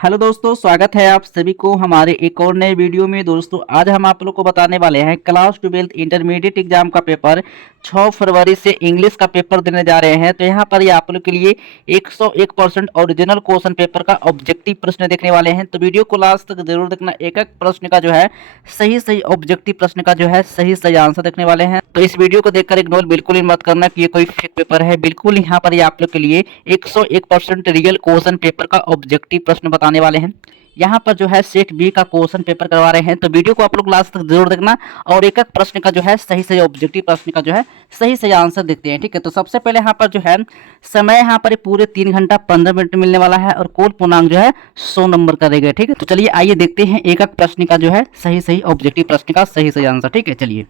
Hello दोस्तों, स्वागत है आप सभी को हमारे एक और नए वीडियो में। दोस्तों आज हम आप लोग को बताने वाले हैं क्लास 12 इंटरमीडिएट एग्जाम का पेपर 6 फरवरी से इंग्लिश का पेपर देने जा रहे हैं। तो यहाँ पर ये आप लोग के लिए 101% ओरिजिनल क्वेश्चन पेपर का ऑब्जेक्टिव प्रश्न देखने वाले हैं। तो वीडियो को लास्ट तक जरूर देखना। एक एक प्रश्न का जो है सही ऑब्जेक्टिव प्रश्न का जो है सही आंसर देखने वाले हैं। तो इस वीडियो को देखकर इग्नोर बिल्कुल ही मत करना कि ये कोई फेक पेपर है। बिल्कुल यहाँ पर ये आप लोग के लिए 101% रियल क्वेश्चन पेपर का ऑब्जेक्टिव प्रश्न बताने वाले हैं। यहाँ पर जो है सेट बी का क्वेश्चन पेपर करवा रहे हैं। तो वीडियो को आप लोग लास्ट तक जरूर देखना और एक एक प्रश्न का जो है सही ऑब्जेक्टिव प्रश्न का जो है सही आंसर देखते हैं। ठीक है, तो सबसे पहले यहाँ पर जो है समय यहाँ पर पूरे 3 घंटा 15 मिनट मिलने वाला है और कुल पूर्णांक जो है 100 नंबर का रहेगा। ठीक है, तो चलिए आइए देखते हैं एक एक प्रश्न का जो है सही ऑब्जेक्टिव प्रश्न का सही आंसर। ठीक है, चलिए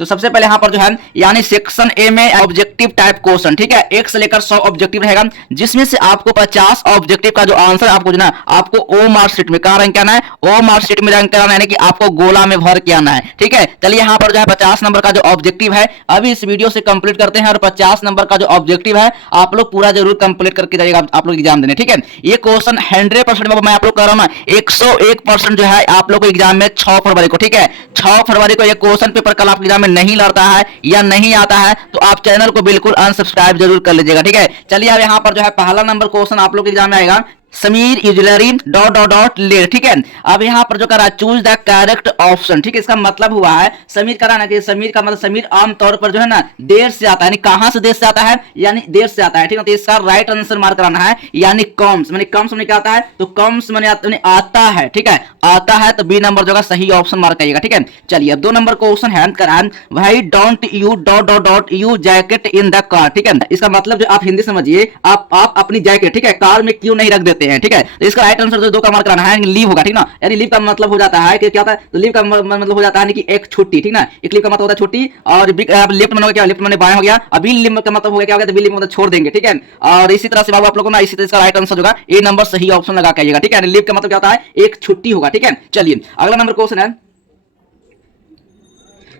तो सबसे पहले यहाँ पर जो है यानी सेक्शन ए में ऑब्जेक्टिव टाइप क्वेश्चन। ठीक है, 1 से लेकर 100 ऑब्जेक्टिव रहेगा, जिसमें से आपको 50 ऑब्जेक्टिव का जो आंसर आपको जो ना आपको ओ मार्कशीट में कहाँ रैंक करना है, ओ मार्कशीट में रैंक करना है, यानी कि आपको गोला में भर के आना है। ठीक है, चलिए यहाँ पर जो है 50 नंबर का जो ऑब्जेक्टिव है अभी इस वीडियो से कंप्लीट करते हैं और 50 नंबर का जो ऑब्जेक्टिव है आप लोग पूरा जरूर कंप्लीट करके जाइएगा आप लोग एग्जाम देने। ठीक है, ये क्वेश्चन 100% मैं आप लोग कर रहा हूँ ना, 101% जो है आप लोग को एग्जाम में 6 फरवरी को। ठीक है, 6 फरवरी को ये क्वेश्चन पेपर कल आपके एग्जाम में नहीं लड़ता है या नहीं आता है तो आप चैनल को बिल्कुल अनसब्सक्राइब जरूर कर लीजिएगा। ठीक है, चलिए अब यहाँ पर जो है पहला नंबर क्वेश्चन आप लोग के एग्जाम में आएगा, समीर इजलरी डॉट लेट। ठीक है, अब यहाँ पर जो करा चूज द करेक्ट ऑप्शन। ठीक है, इसका मतलब हुआ है समीर करा ना कि समीर का मतलब समीर आमतौर पर जो है ना देर से आता है, यानी कहां से देर से आता है, यानी देर से आता है। ठीक है, तो इसका राइट आंसर मार्क कराना है, यानी कम्स माने कम्स में क्या आता है, तो कम्स माने आता है। ठीक है, आता है तो बी नंबर जो है सही ऑप्शन मार्क करिएगा। ठीक है, चलिए अब 2 नंबर क्वेश्चन है करा भाई don't U dot U jacket in the car. ठीक है, इसका मतलब जो आप हिंदी समझिए, आप अपनी जैकेट ठीक है कार में क्यों नहीं रख देते हैं। ठीक है, तो इसका राइट आंसर जो 2 का मार्क कराना है लीव होगा। ठीक ना, यानी लीव का मतलब हो जाता है कि क्या होता है, तो लीव का मतलब हो जाता है कि एक छुट्टी। ठीक ना, एक लीव का मतलब होता है छुट्टी और लेफ्ट में क्या लेफ्ट में बाएं हो गया, अभी लीव का मतलब हो गया क्या हो गया, तो लीव मतलब छोड़ देंगे। ठीक है, और इसी तरह से बाबू आप लोगों को ना इसी तरह इसका राइट आंसर होगा ए नंबर सही ऑप्शन लगा के आइएगा। ठीक है, लीव का मतलब क्या होता है, एक छुट्टी होगा। ठीक है, चलिए अगला नंबर क्वेश्चन है,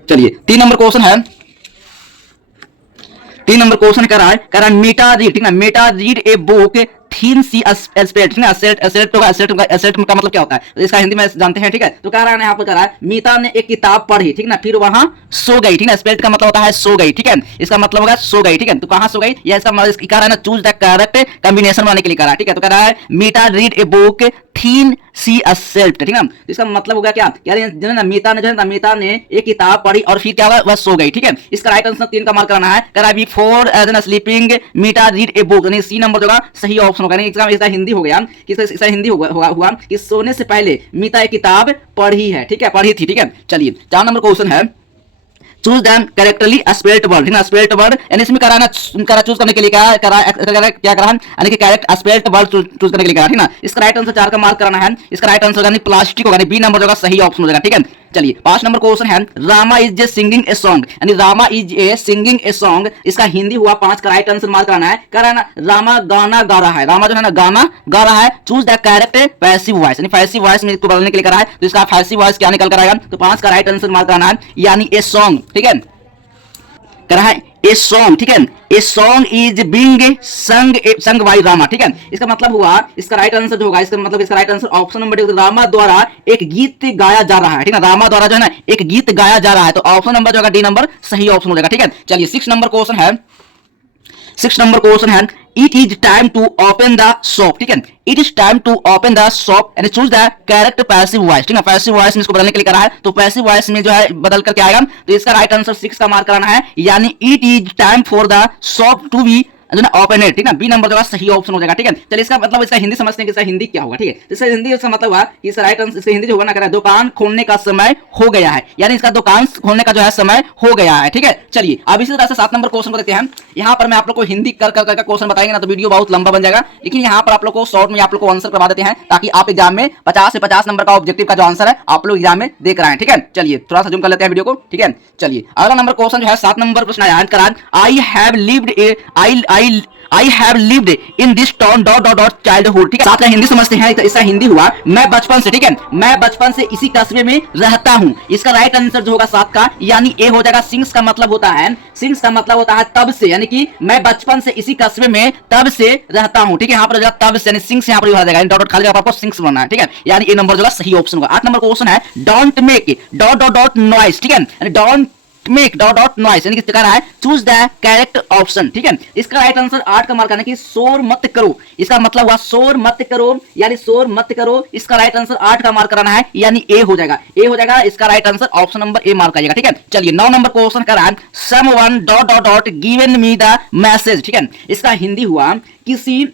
चलिए 3 नंबर क्वेश्चन है, 3 नंबर क्वेश्चन कर रहा है मेटा रीड। ठीक ना, Meeta read a book then C aspect. ठीक है, एसेट का मतलब क्या होता है, तो इसका हिंदी में जानते हैं। ठीक है, तो कह रहा है यहाँ पर कह रहा है मीता ने एक किताब पढ़ी, ठीक ना, फिर वहां सो गई। ठीक है, एस्पेक्ट का मतलब होता है सो गई। ठीक है, इसका मतलब होगा सो गई। ठीक है, तो कहां सो गई, या इसका मतलब कह रहा है ना चूज द करेक्ट कॉम्बिनेशन बनाने के लिए कह रहा है। ठीक है, तो कह रहा है Meeta read a book then she accept. ठीक है, इसका मतलब होगा क्या, जो है ना मीता ने एक किताब पढ़ी और फिर क्या हुआ, वह सो गई। ठीक है, इसका राइट आंसर 3 का मार्क करना है, कह रहा है before sleeping Meeta read a book, यानी सी नंबर होगा सही ऑप्शन होगा। इसका हिंदी हो गया कि इसका हिंदी हुआ कि सोने से पहले मीता एक किताब पढ़ी है। ठीक है, पढ़ी थी। ठीक है, चलिए 4 नंबर क्वेश्चन है, choose the correctly spelled word. ठीक है, स्पेल्ड वर्ड यानी इसमें कराना चूज करने के लिए क्या करा यानी कि करेक्ट स्पेल्ड वर्ड चूज करने के लिए करा। ठीक ना, इसका राइट आंसर 4 का मार्क कराना है, इसका राइट आंसर यानी प्लास्टिक होगा, बी नंबर होगा सही ऑप्शन हो जाएगा। ठीक है, चलिए 5 नंबर क्वेश्चन है, Rama is a singing a song, यानी Rama is a singing a song, इसका हिंदी हुआ 5 का राइट आंसर मार्क कराना है, कह रहा है ना रामा गाना गा रहा है, रामा जो है ना गाना गा रहा है, choose the correct passive voice, यानी पैसिव वॉइस में इसको बदलने के लिए करा है, तो इसका पैसिव वॉइस क्या निकल कर आएगा, तो 5 का राइट आंसर मार्क कराना है, यानी ए सॉन्ग। ठीक है, करा है ए सॉन्ग। ठीक है, a song is being sung by Rama. ठीक है, इसका मतलब हुआ, इसका राइट आंसर जो होगा, इसका मतलब इसका right answer option number 2 Rama द्वारा एक गीत गाया जा रहा है। ठीक है, रामा द्वारा जो है ना एक गीत गाया जा रहा है, तो ऑप्शन नंबर जो होगा डी नंबर सही ऑप्शन हो जाएगा। ठीक है, चलिए 6 नंबर क्वेश्चन है, 6 नंबर क्वेश्चन है, it is time to open the shop. ठीक है, it is time to open the shop and choose the correct passive voice. ठीक है, पैसिव वॉइस में इसको बदलने के लिए करा है, तो पैसिव वॉइस में जो है बदल करके आएगा, तो इसका राइट आंसर 6 का मार्क कराना है, यानी it is time for the shop to be open है। ठीक है, बी नंबर जो है सही ऑप्शन हो जाएगा। ठीक है, चलिए इसका मतलब इसका हिंदी समझते हैं कि इसका हिंदी क्या होगा। ठीक है, इसका हिंदी इसका मतलब हुआ कि इसका राइट आंसर इसका हिंदी जो होगा ना कह रहा है दुकान खोलने का समय हो गया है, यानी इसका दुकान खोलने का जो है समय हो गया है। ठीक है, चलिए अब इसी तरह से 7 नंबर क्वेश्चन को देखते हैं। यहाँ पर मैं आप लोग को हिंदी कर क्वेश्चन बताएंगे ना तो वीडियो बहुत लंबा बन जाएगा, लेकिन यहाँ पर आप लोग को शॉर्ट में आप लोग को आंसर करवा देते हैं, ताकि आप एग्जाम में 50 से 50 नंबर का ऑब्जेक्टिव का जो आंसर है आप लोग एग्जाम में देख रहे हैं। ठीक है, चलिए थोड़ा सा जूम कर लेते हैं वीडियो को। ठीक है, चलिए अगला नंबर क्वेश्चन जो है 7 नंबर प्रश्न आया, I have lived I have lived in this town dot dot dot childhood, ठीक है। साथ में हिंदी समझते हैं, तो इसका हिंदी हुआ मैं बचपन से, ठीक है, मैं बचपन से इसी कस्बे में रहता हूं। इसका राइट आंसर जो होगा 7 का यानी ए हो जाएगा। सिंस का मतलब होता है, सिंस का मतलब होता है तब से, यानी कि मैं बचपन से इसी कस्बे में तब से रहता हूं, ठीक है। यहाँ पर जो तब से यानी सिंस यहाँ पर हो जाएगा, डॉट डॉट खाली आपको सिंस बनना है, ठीक है। यानी ए नंबर जो है सही ऑप्शन होगा। 8 नंबर क्वेश्चन है don't make dot dot dot noise, ठीक है, यानी don't make dot dot noise, यानी कि कह रहा है चूज द करेक्ट ऑप्शन, ठीक है। इसका राइट आंसर 8 का मार्क आना कि शोर मत करो, इसका मतलब हुआ शोर मत करो, यानी शोर मत करो। इसका राइट आंसर 8 का मार्क कराना है यानी ए हो जाएगा, ए हो जाएगा। इसका right answer option number A mark आएगा, ठीक है। चलिए 9 नंबर क्वेश्चन कर रहा है someone dot dot dot given me the message, ठीक है। इसका हिंदी हुआ किसी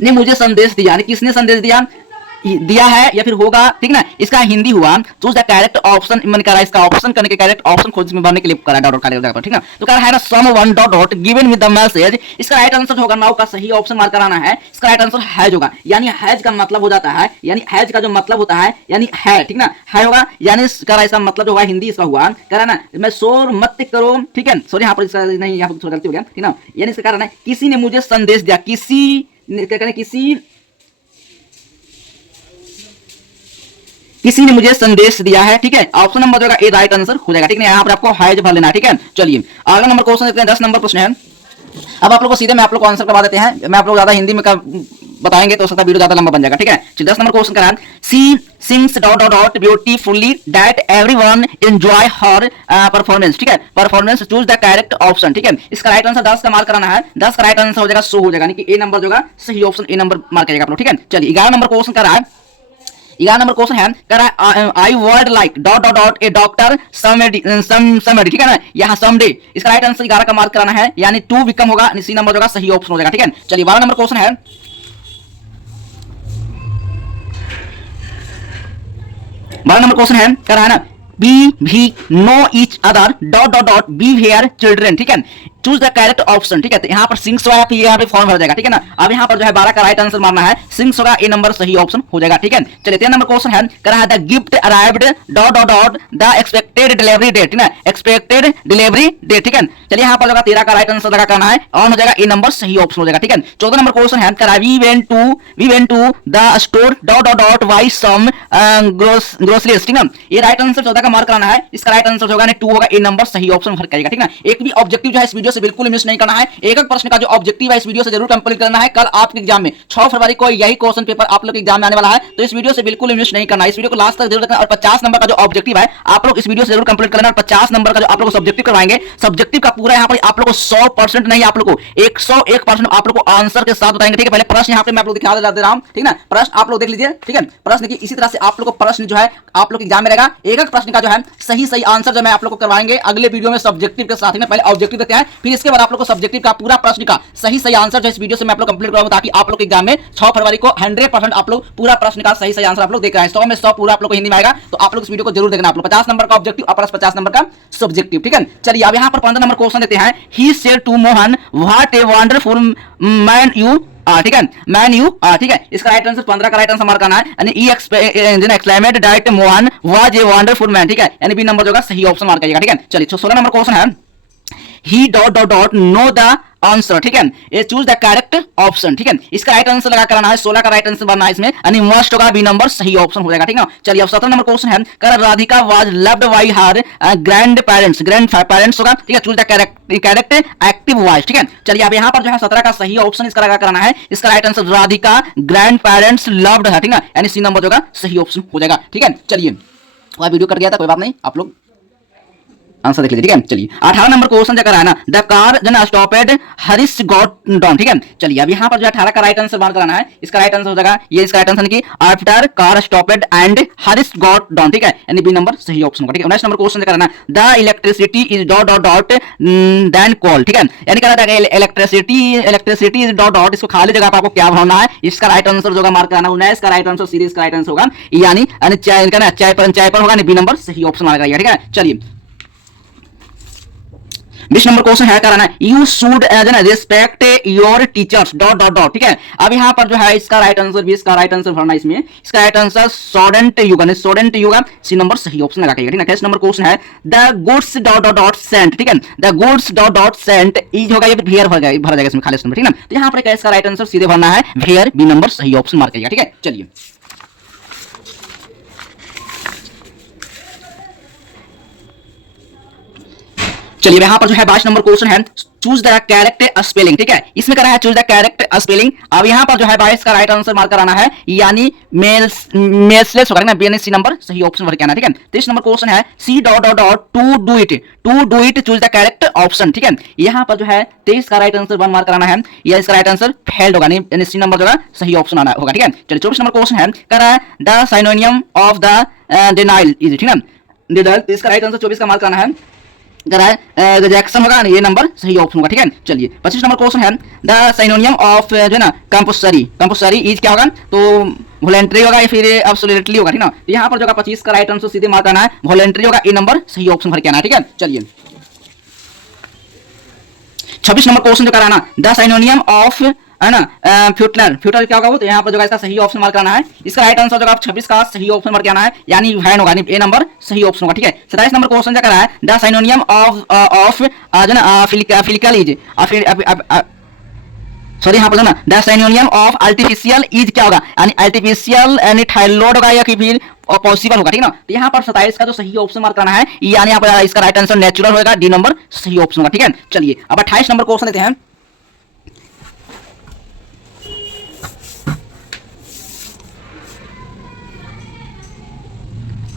ने मुझे संदेश दिया, यानी किसने संदेश दिया है या फिर होगा, ठीक ना। इसका हिंदी हुआ चूज द करेक्ट ऑप्शन, मन करा इसका ऑप्शन करने के करेक्ट ऑप्शन खोज में बनने के लिए करा डॉट डॉट का, ठीक ना। तो कह रहा है ना someone dot dot given with the message, इसका राइट आंसर होगा 9 का सही ऑप्शन मार्क कराना है। इसका राइट आंसर हैज होगा, यानी हैज का मतलब हो जाता है, यानी हैज का जो मतलब होता है यानी है, ठीक ना, है होगा। यानी इसका मतलब जो होगा हिंदी इसका हुआ कह रहा ना मैं शोर मत करो, ठीक है। सॉरी यहाँ पर इसका नहीं, यहाँ पर थोड़ा गलती हो गया, ठीक ना। यानी इसका कारण है किसी ने मुझे संदेश दिया, किसी ने मुझे संदेश दिया है, ठीक है। ऑप्शन नंबर जो ए राइट आंसर हो जाएगा, ठीक है। यहाँ पर आपको हैज भर लेना है, ठीक है। चलिए अगला नंबर क्वेश्चन देखते हैं। 10 नंबर प्रश्न है। अब आप लोग को सीधे मैं आप लोग को आंसर करवा देते हैं, मैं आप लोग ज्यादा हिंदी में बताएंगे तो सकता वीडियो ज्यादा लंबा बन जाएगा, ठीक है। 10 नंबर क्वेश्चन करा she sings dot dot dot beautifully that everyone enjoy her performance, ठीक है। Performance choose the correct option, ठीक है। इसका राइट आंसर 10 का मार्क कराना है। 10 का राइट आंसर हो जाएगा सो हो जाएगा, यानी कि ए नंबर जो होगा सही ऑप्शन ए नंबर मार्क करेगा आप लोग, ठीक है। चलिए 11 नंबर क्वेश्चन करा है। 11 नंबर क्वेश्चन है कह रहा है I would like dot dot dot a doctor somebody, ठीक है ना, यहाँ समडे। इसका राइट आंसर 11 का मार्क कराना है, यानी 2 विकम होगा, सी नंबर होगा सही ऑप्शन हो जाएगा, ठीक है। चलिए 12 नंबर क्वेश्चन है। 12 नंबर क्वेश्चन है कह रहा है ना be know each other dot dot dot be here children, ठीक है। चूज द करेक्ट ऑप्शन, ठीक है। तो यहाँ पर सिंग्स होगा फिर यहाँ पे फॉर्म भर जाएगा, ठीक है ना। अब यहाँ पर जो है 12 का राइट आंसर मारना है, सिंग्स होगा ए नंबर सही ऑप्शन हो जाएगा, ठीक है। चलिए 13 नंबर क्वेश्चन है कह रहा है the gift arrived dot dot dot the expected delivery date, ठीक है, एक्सपेक्टेड डिलीवरी डेट, ठीक है। चलिए यहाँ पर 13 का राइट आंसर लगा करना है, ऑन हो जाएगा ए नंबर सही ऑप्शन हो जाएगा, ठीक है। 14 नंबर क्वेश्चन है कह रहा है we went to the store dot dot dot buy some groceries, ठीक है। ये राइट आंसर 14 का मार्क कराना है। इसका राइट आंसर होगा 2 होगा, ए नंबर सही ऑप्शन भर करेगा, ठीक है। एक भी ऑब्जेक्टिव जो है इस वीडियो से बिल्कुल मिस नहीं करना है, एक एक प्रश्न का जो ऑब्जेक्टिव है इस वीडियो से जरूर कंप्लीट करना है। कल आपके एग्जाम में 6 फरवरी को यही क्वेश्चन पेपर आप लोग के एग्जाम में आने वाला है, तो इस वीडियो से बिल्कुल मिस नहीं करना है, इस वीडियो को लास्ट तक जरूर देखना। और 50 नंबर का जो ऑब्जेक्टिव है आप लोग इस वीडियो से जरूर कंप्लीट करना। और 50 नंबर का जो आप लोग सब्जेक्टिव करवाएंगे, सब्जेक्टिव का पूरा यहाँ पर आप लोग को 100% नहीं, आप लोग को 101% आप लोग को आंसर के साथ बताएंगे, ठीक है। पहले प्रश्न यहाँ पे मैं आप लोग दिखा दे रहा हूं, ठीक है ना। प्रश्न आप लोग देख लीजिए, ठीक है। प्रश्न की इसी तरह से आप लोग को प्रश्न जो है आप लोग एग्जाम में रहेगा, एक एक प्रश्न का जो है सही आंसर जो मैं आप लोग को करवाएंगे अगले वीडियो में सब्जेक्टिव के साथ ही। पहले ऑब्जेक्टिव देखते हैं, फिर इसके बाद आप लोग को सब्जेक्टिव का पूरा प्रश्न का सही आंसर जो इस वीडियो से मैं आप लोग कंप्लीट कराऊंगा, ताकि आप लोग एग्जाम में 6 फरवरी को 100% आप लोग पूरा प्रश्न का सही आंसर आप लोग देख रहे हैं। 100 में 100 पूरा आप लोग को हिंदी में आएगा, तो आप लोग इस वीडियो को जरूर देखना। आप लोग 50 नंबर का ऑब्जेक्टिव और 50 नंबर का सब्जेक्टिव, ठीक है। चलिए अब यहाँ पर 15 नंबर क्वेश्चन देते हैं। He said to Mohan what a wonderful man you, ठीक है, मैन यू, ठीक है। इसका राइट आंसर 15 का राइट आंसर मार्क करना है, यानी he exclaimed that Mohan was a wonderful man, ठीक है। यानी बी नंबर जो होगा सही ऑप्शन मार्क करिएगा, ठीक है। चलिए 16 नंबर क्वेश्चन है he dot dot dot know the answer, ठीक है। ये चूज द करेक्ट ऑप्शन, ठीक है। इसका राइट आंसर लगा कराना है, 16 का राइट आंसर बनना है इसमें, यानी मस्ट होगा बी नंबर सही ऑप्शन हो जाएगा, ठीक है। चलिए अब 17 नंबर क्वेश्चन है कर Radhika was loved by her grand parents होगा, ठीक है। Choose the correct active voice, ठीक है। चलिए अब यहाँ पर जो है 17 का सही ऑप्शन इसका लगा कराना है। इसका right answer Radhika grand parents loved है, ठीक है, यानी सी नंबर जो होगा सही ऑप्शन हो जाएगा, ठीक है। चलिए वीडियो कट गया था, कोई बात नहीं, आप लोग आंसर देख लीजिए, ठीक है। चलिए 18 नंबर क्वेश्चन जो कराना द कार जन स्टॉपेड हरीश गॉट डाउन, ठीक है। चलिए अब यहाँ पर जो 18 का राइट आंसर मार्क कराना है। इसका राइट आंसर हो जाएगा, ये इसका राइट आंसर है कि after car stopped and Harish got down, ठीक है, यानी बी नंबर सही ऑप्शन होगा, ठीक है। 19 नंबर क्वेश्चन जो कराना the electricity is dot dot dot then call, ठीक है, यानी कह रहा है इलेक्ट्रिसिटी इज डॉट डॉट, इसको खाली जगह पर आपको क्या भरना है। इसका राइट आंसर जो मार्क कराना 19 का राइट आंसर सीरीज का राइट आंसर होगा, यानी चाय पर होगा, बी नंबर सही ऑप्शन मार्क करिएगा, ठीक है। चलिए 20 नंबर क्वेश्चन है कराना है यू शुड जो ना respect your teachers dot dot dot, ठीक है। अब यहाँ पर जो है इसका राइट आंसर भी, इसका राइट आंसर भरना इसमें, इसका राइट आंसर स्टूडेंट युगा, स्टूडेंट युगा सी नंबर सही ऑप्शन लगा के, ठीक है। नेक्स्ट नंबर क्वेश्चन है the goods dot dot dot sent, ठीक है। The goods dot dot sent is होगा, ये वेयर भरा जाएगा इसमें खाली नंबर, ठीक है ना। तो यहाँ पर क्या इसका राइट आंसर सीधे भरना है वेयर, बी नंबर सही ऑप्शन मार्क करिएगा, ठीक है। चलिए चलिए यहाँ पर जो है 22 नंबर क्वेश्चन है चूज द करेक्ट स्पेलिंग, ठीक है। इसमें करा है चूज द करेक्ट स्पेलिंग। अब यहाँ पर जो है 22 का राइट आंसर मार्क कराना है, यानी मेल्सलेस होगा ना, बीएनएससी नंबर सही ऑप्शन भर के आना, ठीक है। 23 नंबर क्वेश्चन है see dot dot dot to do it choose the correct option, ठीक है। यहाँ पर जो है 23 का राइट आंसर 1 मार्क कराना है, या इसका राइट आंसर फेल्ड होगा, नहीं सी नंबर जो है सही ऑप्शन आना होगा, ठीक है। चलिए 24 नंबर क्वेश्चन है करा है the सिनोनियम of the denial is, ठीक है। डिनाइल, इसका राइट आंसर 24 का मार्क कराना है, रिजेक्शन होगा, ये नंबर सही ऑप्शन होगा, ठीक है। चलिए 25 नंबर क्वेश्चन है द सिनोनियम ऑफ जो है ना कंपल्सरी इज क्या होगा, तो वॉलंटरी होगा या फिर एब्सोल्युटली होगा, ठीक ना। तो यहाँ पर जो 25 का राइट आंसर सीधे मार्क करना है वॉलंटरी होगा, ये नंबर सही ऑप्शन भर के आना है, ठीक है। चलिए 26 नंबर क्वेश्चन जो कराना द सिनोनियम ऑफ है ना फ्यूटल क्या होगा, तो यहाँ पर जो इसका सही ऑप्शन मार्क करना है, इसका राइट आंसर जो 26 का सही ऑप्शन मार्क करना है, यानी वैन होगा, ए नंबर सही ऑप्शन होगा, ठीक है। 27 नंबर क्वेश्चन जो करा है द सिनोनियम ऑफ जो ना फिलिकल इज, सॉरी यहाँ पर ना द सिनोनियम ऑफ आर्टिफिशियल इज क्या होगा, यानी आर्टिफिशियल यानी थायलॉइड होगा या फिर पॉसिबल होगा, ठीक ना। तो यहाँ पर 27 का जो सही ऑप्शन मार्क करना है, यानी यहाँ पर इसका राइट आंसर नेचुरल होगा, डी नंबर सही ऑप्शन होगा, ठीक है। चलिए अब 28 नंबर क्वेश्चन लेते हैं।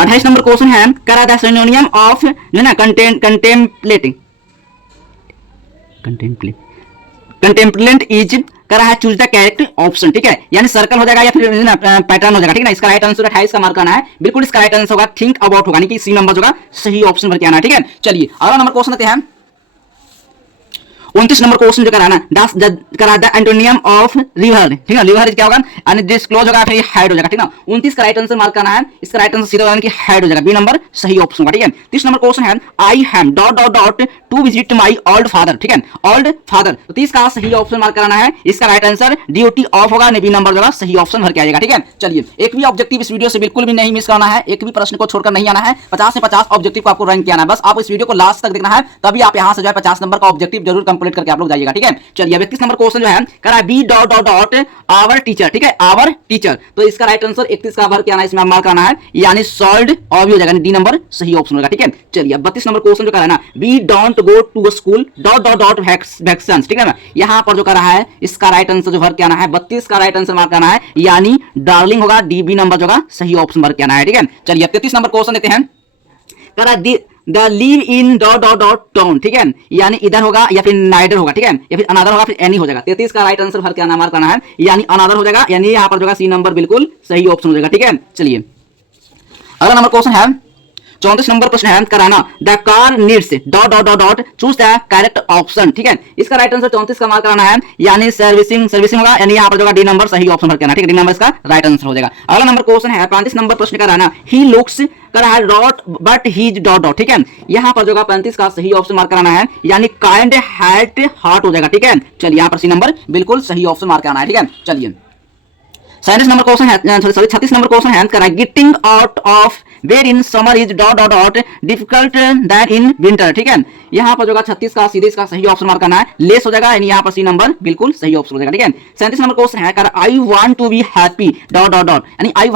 अट्ठाईस नंबर क्वेश्चन है करा द सिनोनियम ऑफ जो ना कंटेम्पलेंट इज करा है चूज द करेक्ट ऑप्शन, ठीक है। यानी सर्कल हो जाएगा या फिर पैटर्न हो जाएगा, ठीक है ना। इसका राइट आंसर 28 का मार्क करना है, बिल्कुल इसका राइट आंसर होगा थिंक अबाउट होगा, यानी कि सी नंबर होगा सही ऑप्शन भर के आना है, ठीक है। चलिए अगला नंबर क्वेश्चन लेते हैं। 29 नंबर क्वेश्चन जो कराना करा द एंटोनियम ऑफ रिवर, ठीक है। रिवर क्या होगा, यानी डिस्क्लोज होगा फिर हाइड हो जाएगा, ठीक ना। 29 का राइट आंसर मार्क करना है, इसका राइट आंसर सीधा यानी कि हाइड हो जाएगा, बी नंबर सही ऑप्शन होगा, ठीक है। 30 नंबर क्वेश्चन है I am dot dot dot to visit my old father, ठीक है, ओल्ड फादर। तो 30 का सही ऑप्शन मार्क कराना है, इसका राइट आंसर ड्यूटी ऑफ होगा, बी नंबर जो सही ऑप्शन भर के आएगा, ठीक है। चलिए एक भी ऑब्जेक्टिव इस वीडियो से बिल्कुल भी नहीं मिस करना है, एक भी प्रश्न को छोड़कर नहीं आना है। 50 से 50 ऑब्जेक्टिव को आपको रैंक किया है, बस आप इस वीडियो को लास्ट तक देखना है, तभी आप यहाँ से जो है 50 नंबर का ऑब्जेक्टिव जरूर कंप्लीट करके आप लोग जाइएगा, ठीक है। चलिए 31 नंबर क्वेश्चन जो है करा be dot dot dot our teacher, ठीक है, आवर टीचर। तो इसका राइट आंसर 31 का भर के आना है, इसमें मार्क करना है, यानी सॉल्व्ड और भी हो जाएगा, डी नंबर सही ऑप्शन होगा, ठीक है। चलिए 32 नंबर क्वेश्चन जो करा है ना we don't go to school dot dot dot vaccine, ठीक है ना। यहाँ पर जो करा है इसका राइट आंसर जो भर के आना है 32 का राइट आंसर मार्क करना है, यानी डार्लिंग होगा, डी बी नंबर जो सही ऑप्शन भर के आना है, ठीक है। चलिए 33 नंबर क्वेश्चन लेते हैं करा the live in dot dot dot town, ठीक है, यानी इधर होगा या फिर नाइडर होगा, ठीक है, या फिर अनादर होगा फिर एनी हो जाएगा। 33 का राइट आंसर भर के आना मार्क करना है, यानी अनादर हो जाएगा, यानी यहाँ पर जो सी नंबर बिल्कुल सही ऑप्शन हो जाएगा, ठीक है। चलिए अगला नंबर क्वेश्चन है 34 नंबर प्रश्न है कराना the car needs dot dot dot dot choose the correct option, ठीक है। इसका राइट आंसर 34 का मार्क कराना है, यानी सर्विसिंग होगा, यानी यहाँ पर जो डी नंबर सही ऑप्शन भर के आना, ठीक है, डी नंबर इसका राइट आंसर हो जाएगा। अगला नंबर क्वेश्चन है 35 नंबर प्रश्न कराना ही लुक्स करा है dot but he's dot dot, ठीक है। यहाँ पर जो 35 का सही ऑप्शन मार्क कराना है, यानी काइंड हार्ट हो जाएगा, ठीक है। चलिए यहाँ पर सी नंबर बिल्कुल सही ऑप्शन मार्क कराना है, ठीक है। चलिए 37 नंबर क्वेश्चन है, सॉरी 36 नंबर क्वेश्चन है करा getting out of where in summer is dot dot dot difficult than in winter, ठीक है। यहाँ पर जो 36 का सीधे इसका सही ऑप्शन मार्क करना है, लेस हो जाएगा, यानी यहाँ पर सी नंबर बिल्कुल सही ऑप्शन हो जाएगा, ठीक है। 37 नंबर क्वेश्चन है करा I want to be happy dot dot dot, यानी I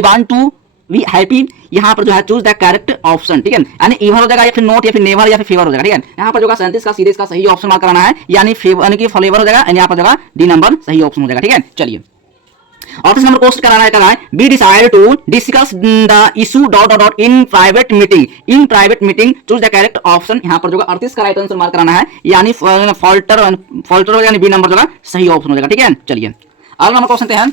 want to be happy, यहाँ पर जो है चूज द करेक्ट ऑप्शन, ठीक है, यानी इवर हो जाएगा या फिर नोट या फिर नेवर या फिर फेवर हो जाएगा, ठीक है। यहाँ पर जो 37 का सीधे इसका सही ऑप्शन मार्क कराना है, यानी फेवर यानी कि फ्लेवर हो जाएगा, यानी यहाँ पर जो डी नंबर सही ऑप्शन हो जाएगा, ठीक है। चलिए 38 नंबर क्वेश्चन कराना है be decide to discuss the issue dot dot dot in private meeting choose the correct option. यहाँ पर जो 38 का राइट आंसर मार्क कराना है, यानी फॉल्टर हो जाएगा, यानी बी नंबर जो सही ऑप्शन हो जाएगा, ठीक है। चलिए अगला नंबर क्वेश्चन हैं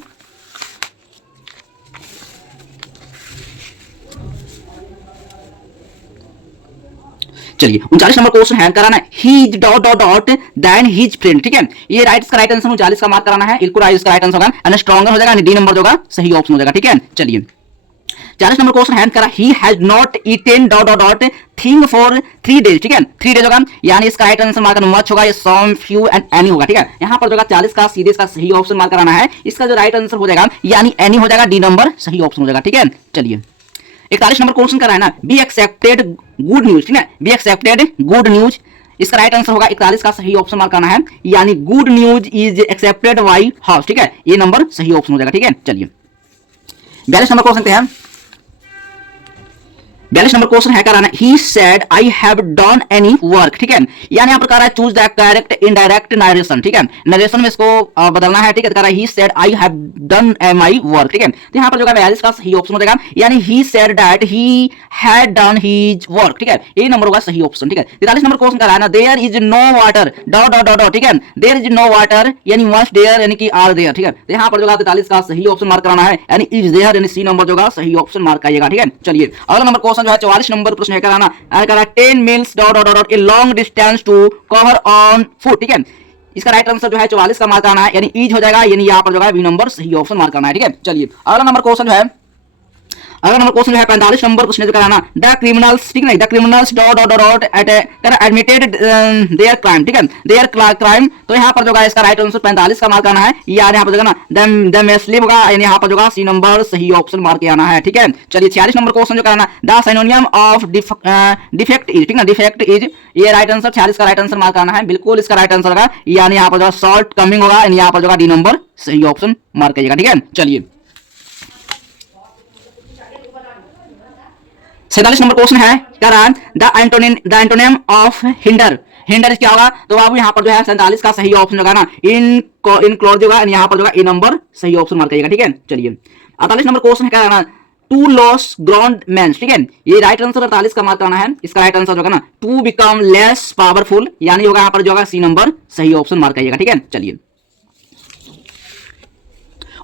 चलिए 39 नंबर क्वेश्चन है कराना he's dot dot dot than his friend, ठीक है। ये राइट का राइट आंसर 39 का मार्क कराना है, बिल्कुल राइट का राइट आंसर होगा, यानी स्ट्रॉन्गर हो जाएगा, डी नंबर होगा सही ऑप्शन हो जाएगा, ठीक है। चलिए 40 नंबर क्वेश्चन है करा he has not eaten dot dot dot thing for 3 days, ठीक है 3 डेज होगा, यानी इसका राइट आंसर मार्क मच होगा, ये सम फ्यू एंड एनी होगा, ठीक है। यहाँ पर जो 40 का सीधे इसका सही ऑप्शन मार्क कराना है, इसका जो राइट आंसर हो जाएगा यानी एनी हो जाएगा, डी नंबर सही ऑप्शन हो जाएगा, ठीक है। चलिए 41 नंबर क्वेश्चन का है ना, बी एक्सेप्टेड गुड न्यूज, ठीक है, बी एक्सेप्टेड गुड न्यूज, इसका राइट आंसर होगा 41 का सही ऑप्शन मार्क करना है, यानी good news is accepted by house, ठीक है, ये नंबर सही ऑप्शन हो जाएगा, ठीक है। चलिए 42 नंबर क्वेश्चन है, 42 नंबर क्वेश्चन है कराना, he said I have done any work, ठीक है, यानी यहाँ पर कह रहा है choose the correct indirect narration, ठीक है, नरेशन में इसको बदलना है, ठीक है, कह रहा है he said I have done my work, ठीक है, तो यहाँ पर जो 42 का सही ऑप्शन हो जाएगा, यानी he said that he had done his work, ठीक है, ये नंबर होगा सही ऑप्शन, ठीक है। 43 नंबर क्वेश्चन कराना, there is no water dot dot dot, ठीक है, देयर इज नो वाटर यानी मस्ट देयर यानी कि आर देयर, ठीक है, तो यहाँ पर जो 43 का सही ऑप्शन मार्क कराना है, यानी इज देयर यानी सी नंबर जो सही ऑप्शन मार्क आएगा, ठीक है। चलिए अगला नंबर क्वेश्चन जो है 44 नंबर प्रश्न है कराना, 10 meals dot dot dot a long distance to cover on foot, ठीक है, इसका राइट आंसर जो है 44 का मार्क करना है, यानी इज हो जाएगा, यानी यहाँ पर जो है बी नंबर सही ऑप्शन मार्क करना है, ठीक है। चलिए अगला नंबर क्वेश्चन जो है, अगला नंबर क्वेश्चन है 45 नंबर क्वेश्चन कराना, द क्रिमिनल्स, ठीक है, the criminals dot dot dot admitted their crime, ठीक है, देयर क्राइम, तो यहाँ पर जो है इसका राइट आंसर 45 का मार्क आना है, यार यहाँ पर जो ना द मेस्ली होगा, यानी यहाँ पर जो सी नंबर सही ऑप्शन मार्क आना है, ठीक है। चलिए 46 नंबर क्वेश्चन जो कराना, द सिनोनियम ऑफ डिफेक्ट इज, ठीक है, डिफेक्ट इज, ये राइट आंसर 46 का राइट आंसर मार्क आना है, बिल्कुल इसका राइट आंसर होगा, यानी यहाँ पर जो शॉर्ट कमिंग होगा, यानी यहाँ पर जो डी नंबर सही ऑप्शन मार्क करिएगा, ठीक है। चलिए 47 नंबर क्वेश्चन है करान, the antonym of hinder, hinder क्या होगा, तो बाबू यहाँ पर जो है 47 का सही ऑप्शन होगा ना, इनक्लोज होगा, यहाँ पर जो है ए नंबर सही ऑप्शन मार्क करिएगा, ठीक है। चलिए 48 नंबर क्वेश्चन है कराना, टू लॉस ग्राउंड मैन, ठीक है, ये राइट आंसर 48 का मार्क करना है, इसका राइट आंसर होगा ना टू बिकम लेस पावरफुल, यानी होगा यहाँ पर जो होगा सी नंबर सही ऑप्शन मार्क करिएगा, ठीक है। चलिए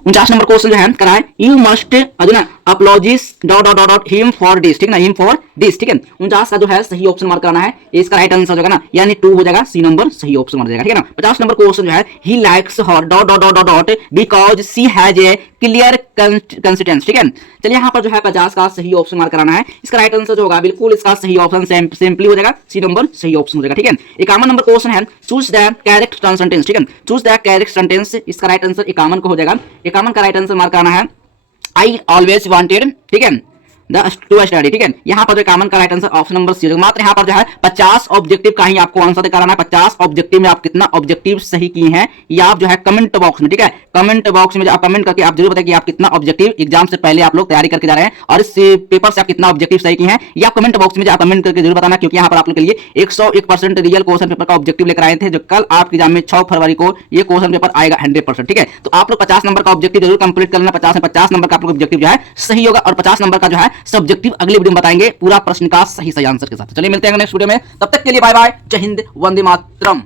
49 नंबर क्वेश्चन जो है कराए, यू मस्ट ना apologise dot dot dot him for this, ठीक है ना, हिम फॉर दिस, ठीक है, 49 का जो है सही ऑप्शन मार्क करना है, इसका राइट आंसर होगा ना, यानी 2 हो जाएगा, सी नंबर सही ऑप्शन मार्क जाएगा, ठीक है ना। 50 नंबर क्वेश्चन जो है, he likes her dot dot dot dot because she has a clear consistence, ठीक है। चलिए यहाँ पर जो है 50 का सही ऑप्शन मार्क कराना है, इसका राइट आंसर जो होगा बिल्कुल इसका सही ऑप्शन सिंपली हो जाएगा, सी नंबर सही ऑप्शन हो जाएगा, ठीक है। 51 नंबर क्वेश्चन है, चूज द करेक्ट सेंटेंस, ठीक है, चूज द करेक्ट सेंटेंस, इसका राइट आंसर 51 को हो जाएगा, 51 का राइट आंसर मार्क करना है, आई ऑलवेज वांटेड, ठीक है, टू स्टडी, ठीक है, यहाँ पर जो कॉमन का right answer option number C, मात्र यहाँ पर जो है 50 ऑब्जेक्टिव का ही आपको आंसर कराना है, 50 ऑब्जेक्टिव में आप कितना ऑब्जेक्टिव सही किए हैं, या आप जो है कमेंट बॉक्स में, ठीक है, कमेंट बॉक्स में आप कमेंट करके आप जरूर बताएं कि आप कितना ऑब्जेक्टिव एग्जाम से पहले आप लोग तैयारी करके जा रहे हैं, और इस पेपर से आप कितना ऑब्जेक्टिव सही किए हैं, या कमेंट बॉक्स में आप कमेंट करके जरूर बताना, क्योंकि यहाँ पर आप लोग के लिए 101% रियल क्वेश्चन पेपर का ऑब्जेक्टिव लेकर आए थे, जो कल आपके एग्जाम में 6 फरवरी को ये क्वेश्चन पेपर आएगा 100%, ठीक है। तो आप लोग 50 नंबर का ऑब्जेक्टिव जरूर कंप्लीट करना, 50 नंबर का आप लोग ऑब्जेक्टिव जो है सही होगा, और 50 नंबर का जो है सब्जेक्टिव अगले वीडियो में बताएंगे पूरा प्रश्न का सही आंसर के साथ। चलिए मिलते हैं नेक्स्ट वीडियो में, तब तक के लिए बाय बाय, जय हिंद, वंदे मातरम।